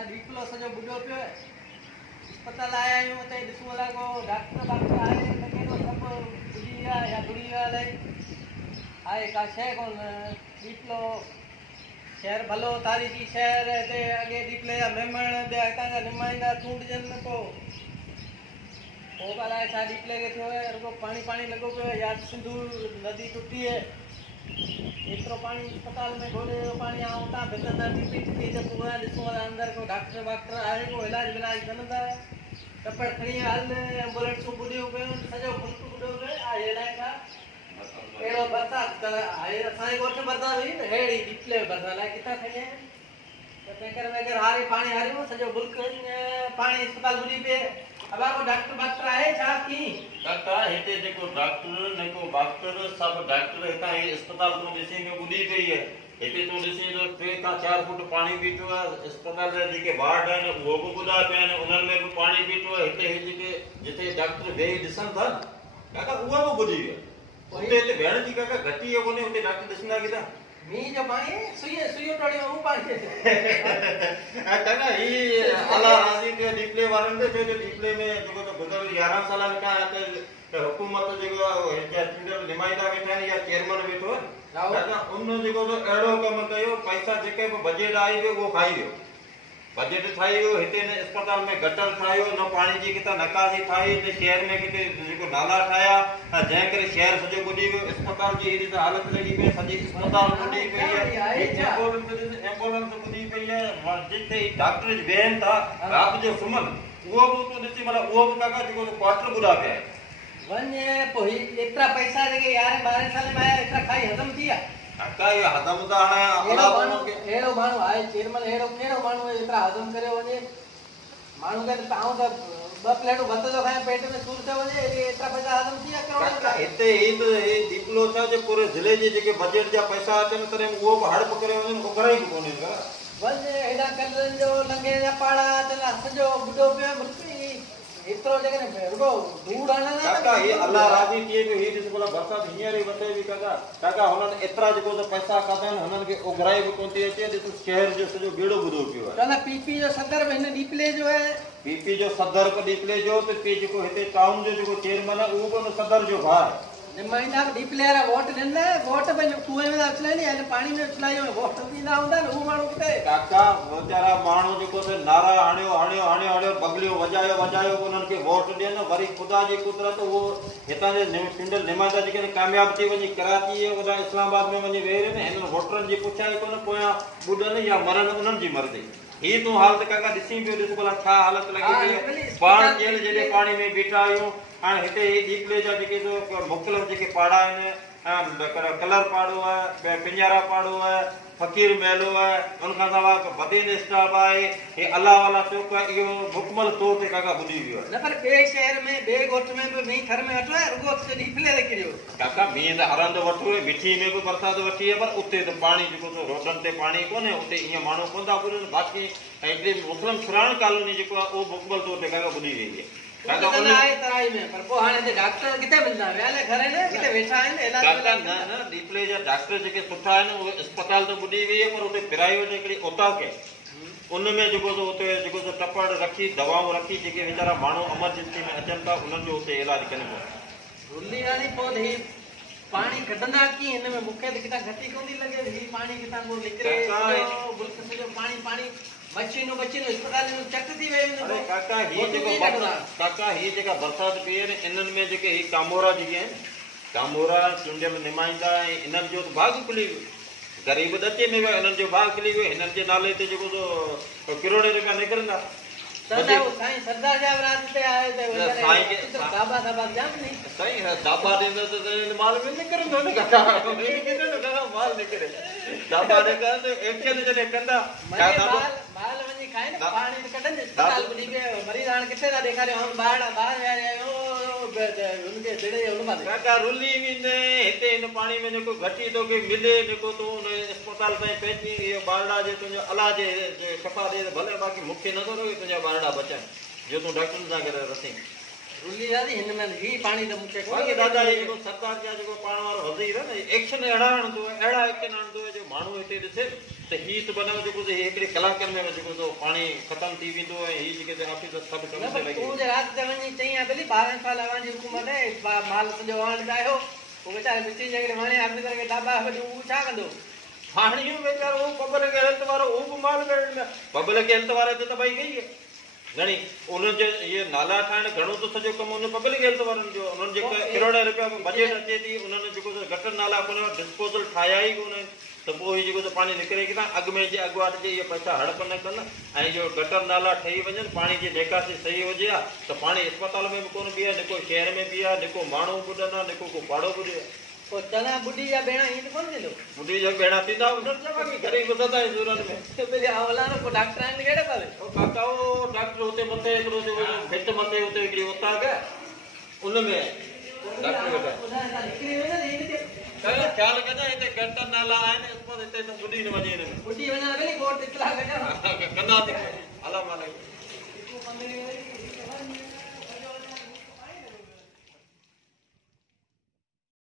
असां ॾीपलो सॼो बुॾो पियो आहे। अस्पताल आया आहियूं त ॾिसूं लॻो डॉक्टर आहे लॻे थो सभु बुॾी विया या बुरी विया अलाए आहे का शइ कोन। ॾीपलो शहर भलो तारीख़ी शहर हिते अॻे ॾीपले जा महिमान ॿिया हितां जा निमाईंदा चूंडजनि न पोइ अलाए छा ॾीपले खे थियो आहे। रुॻो पाणी पाणी लॻो पियो आहे या सिंधू नदी टुटी आहे एतिरो पाणी अस्पताल में घोड़े जो पाणी ऐं उतां भिजंदा टिपी त पूरा ॾिसूं अंदरि को डॉक्टर वाक्टर आहे को इलाज विलाज कनि था कपड़ खणी हल एम्बुलेंसूं ॿुॾियूं पियूं सॼो मुल्क ॿुॾो पियो आहे अलाए छा अहिड़ो बरसाति आहे। असांजे ॻोठ बरसाति हुई न अहिड़ी ॾीपले बरसाति अलाए किथां खणी आया त पैकर वैकर हारे पाणी हारियूं सॼो मुल्क पाणी अस्पताल ॿुॾी पिए। अब को डॉक्टर वाक्टर आहे छा की काका हिते जेको डॉक्टर नेको डॉक्टर सब डॉक्टर हितां ही अस्पताल तो ॾिसी में ॿुॾी पई है। हिते तो ॾिसी तो 3 खां 4 फुट पाणी बीठो आहे। अस्पताल जा जेके वार्ड आहिनि उहो बि ॿुॾा पिया आहिनि उन्हनि में बि पाणी बीठो आहे। हिते जेके जिते डॉक्टर वेही ॾिसनि था काका उहा बि ॿुॾी विया। उते हिते भेण जी काका घटी आहे कोन्हे उते डॉक्टर ॾिसंदा किथां मींहं जो पाणी सुइयूं टोड़ियूं हू पाणी काका ही अला राज़ी के ॾीपले वारनि छो जो ॾीपले में जेको त गुज़िरियल 11 सालनि खां त हुकूमत जेको आहे चूंडियल नुमाइंदा वेठा आहिनि या चेयरमैन वेठो आहे काका उन जेको अहिड़ो कमु कयो पैसा जेके बि बजट आई वियो उहो खाई वियो। बजट ठाही वियो हिते न अस्पताल में गटर ठाहियो न पाणी जी किथां निकासी ठाही न शहर में किथे जेको नाला ठाहिया जंहिं करे शहर सॼो ॿुॾी वियो। अस्पताल जी हेॾी त हालत लॻी पई सॼी अस्पताल ॿुॾी पई आहे एम्बुलेंस ॿुॾी पई आहे जिते डॉक्टर वेहनि था राति जो सुम्हनि उहो बि तो ॾिसी मतिलबु उहो बि काका जेको क्वार्टर ॿुॾा पिया आहिनि। वञ पोइ एतिरा पैसा जेके 11-12 साल में आया एतिरा खाई हज़म थी विया काका इहो हज़म त हाणे अहिड़ो माण्हू आहे चेयरमैन अहिड़ो कहिड़ो माण्हू एतिरा हज़म करे वञे माण्हू खे आऊं त 2 प्लेटूं भत जो खायां पेट में सूर थियो वञे एतिरा पैसा हज़म थी विया करोड़ हिते ही त ॾीपलो छा जे पूरे ज़िले जे जेके बजट जा पैसा अचनि तॾहिं उहो बि हड़प करे वञनि ओकरा ई कोन्हे का वञ हेॾा कलरनि जो लंघे जा पाड़ा चला सॼो ॿुॾो पियो मुल्क एतिरो जेकॾहिं रुॻो धूड़ हणंदा काका ही अल्लाह राज़ी थिए पियो ही ॾिस भला बरसाति हींअर ई वधे बि काका हुननि एतिरा जेको त पैसा खाधा आहिनि हुननि खे उघराई बि कोन थी अचे ॾिस शहर जो सॼो बेड़ो ॿुॾो पियो आहे। चवंदा पीपी जो सदर बि हिन ॾीपले जो आहे पीपी जो सदर बि ॾीपले जो त जेको हिते टाउन जो जेको चेयरमैन आहे उहो बि सदर जो भाउ आहे। निमाईंदा ॾीपले वारा वोट ॾींदा वोट पंहिंजो कुएं में था उछलाइनि या पाणी में उछलायो वोट ॾींदा हूंदा न हू माण्हू किथे काका वीचारा माण्हू जेको त नारा हणियो बगलियूं वॼायो उन्हनि खे वोट ॾियनि वरी ख़ुदा जी कुदरत उहो हितां जे चूंडियल नुमाइंदा जेके कामयाबु थी वञी कराची उतां इस्लामाबाद में वञी वेही रहे हिननि वोटरनि जी पुछाई कोन पोयां ॿुॾनि या मरनि उन्हनि जी मर्ज़ी ही तूं हालत काका ॾिसी पियो ॾिस भला छा हालत लॻी पई पाण जेल जॾहिं पाणी में बीठा आहियूं हाणे हिते ही ॾीपले जा जेके मुख़्तलिफ़ जेके पाड़ा आहिनि कलर पाड़ो आहे पिंजारा पाड़ो आहे फ़कीर महलो आहे उनखां सवाइ बदीन स्टॉप आहे हे अल्लाह वाला चौक आहे इहो मुकमल तौर ते काका ॿुॾी वियो आहे। न पर ॿिए शहर में ॿिए ॻोठ में बि मींहुं थर में वठो आहे रुॻो ॾीपले ते किरियो काका मींहुं त हरंद वठो आहे मिठी में बि बरसाति वठी आहे पर उते त पाणी जेको रोडनि ते पाणी कोन्हे उते ईअं माण्हू कोन था ॿुॾनि बाक़ी हिकिड़ी मुस्लिम फिराण कॉलोनी जेको आहे उहो मुकमल तौर ते काका ॿुॾी वई आहे। पर पोइ हाणे डॉक्टर किथे मिलंदा वियाले घर आहिनि किथे वेठा आहिनि न ॾीपले जा डॉक्टर जेके सुठा आहिनि उहे अस्पताल त ॿुॾी वई आहे पर उते प्राइवेट हिकिड़ी ओताक आहे उनमें जेको उते जेको टपड़ रखी दवाऊं रखी जेके वीचारा माण्हू एमरजेंसी में अचनि था उन्हनि जो उते इलाज कनि पिया। रुली हाणे पोइ ही पाणी कढंदा कीअं हिन में मूंखे त किथां घटी कोन थी लॻे ही पाणी किथां को निकिरे मुल्क सॼो पाणी मच्छियूं अस्पताल में चक थी वियूं काका ही जेका बरसाति पई आहे इन्हनि में जेके ही कामोरा जेके आहिनि कामोरा चूंडियल नुमाइंदा ऐं इन्हनि जो त भाग खुली वियो ग़रीब दचे में वियो इन्हनि जो भाग खुली वियो हिननि जे नाले ते जेको किरोड़े रुपया निकिरंदा साईं सरदार जा राज ते आए त दाबा जाम नहीं साईं दाबा ॾींदो त माल में निकिरंदो न काका माल निकिरे दाबा ॾेखार त एक्शन जॾहिं कंदा माल वञी खाए न पाणी कढनि अस्पताल ॿुॾी पियो मरीज़ हाणे किथे था ॾेखारियो ॿाहिरि विया आहियूं उनखे जड़े हुन काका रुली वेंदे हिते हिन पाणी में जेको घटी तोखे मिले जेको तूं हुन अस्पताल ताईं पहुची इहो ॿारड़ा जे तुंहिंजो अलाह जे शफ़ा ॾे भले बाक़ी मूंखे नथो रहे तुंहिंजा ॿारड़ा बचनि जो तूं डॉक्टरनि सां गॾु रसीं रुली दादी हिन में ही पाणी त मूंखे बाक़ी दादा जेको सरकार जा जेको पाण वारो वज़ीर आहे न एक्शन अहिड़ा एक्शन आणंदो आहे जो माण्हू हिते ॾिसे त ही त बनाओ जेको तो हिकिड़े कलाकनि में जेको तो पाणी ख़तम थी वेंदो ऐं ही जेके ऑफिस सभु कम ते लॻी तूं जे राति ते वञी चई आहे भली 12 साल अवांजी हुकूमत आहे माल सॼो वणंदा आहियो पोइ वीचारे मिटी जॻह वणे ऑफिसर खे डाबा वॾी हू छा कंदो हाणे वेचारो पब्लिक हेल्थ वारो हू बि माल पब्लिक हेल्थ वारे ते त भई गई आहे घणी उन्हनि जो इहे नाला ठाहिण घणो तो सॼो कमु उन पब्लिक हेल्थ वारनि जो उन्हनि जेके करोड़ रुपया में बजट अचे थी उन्हनि जेको गटर नाला कोन डिस्पोजल ठाहिया ई कोन त पोइ ही जेको पाणी निकिरे किथां अॻु में जे अॻुवाट जे इहे पैसा हड़प न कनि ऐं जो गटर नाला ठही वञनि पाणी जी निकासी सही हुजे हा त पाणी अस्पताल में बि कोन बीहे न को शहर में बीहे न को माण्हू ॿुधनि हा न को पाड़ो ॿुधे पोइ चङा बुढ़ी जा भेण ईअं त कोन थींदो बुढ़ी जा भेण थींदा उन्हनि जा बाक़ी घणे ॿुधंदा आहिनि ज़रूरत में अवलानो पोइ डॉक्टर आहिनि कहिड़े पाले काका उहो डॉक्टर हुते मथे हिकिड़ो भित मथे हुते हिकिड़ी उतां आहे उन में डॉक्टर वेठा ख़्याल कजां हिते गटर नाला आहिनि हिते त ॿुधी न वञे हिन में बुढ़ी वञण भली कोर्ट इतला कजां कंदासीं अलाह मालिक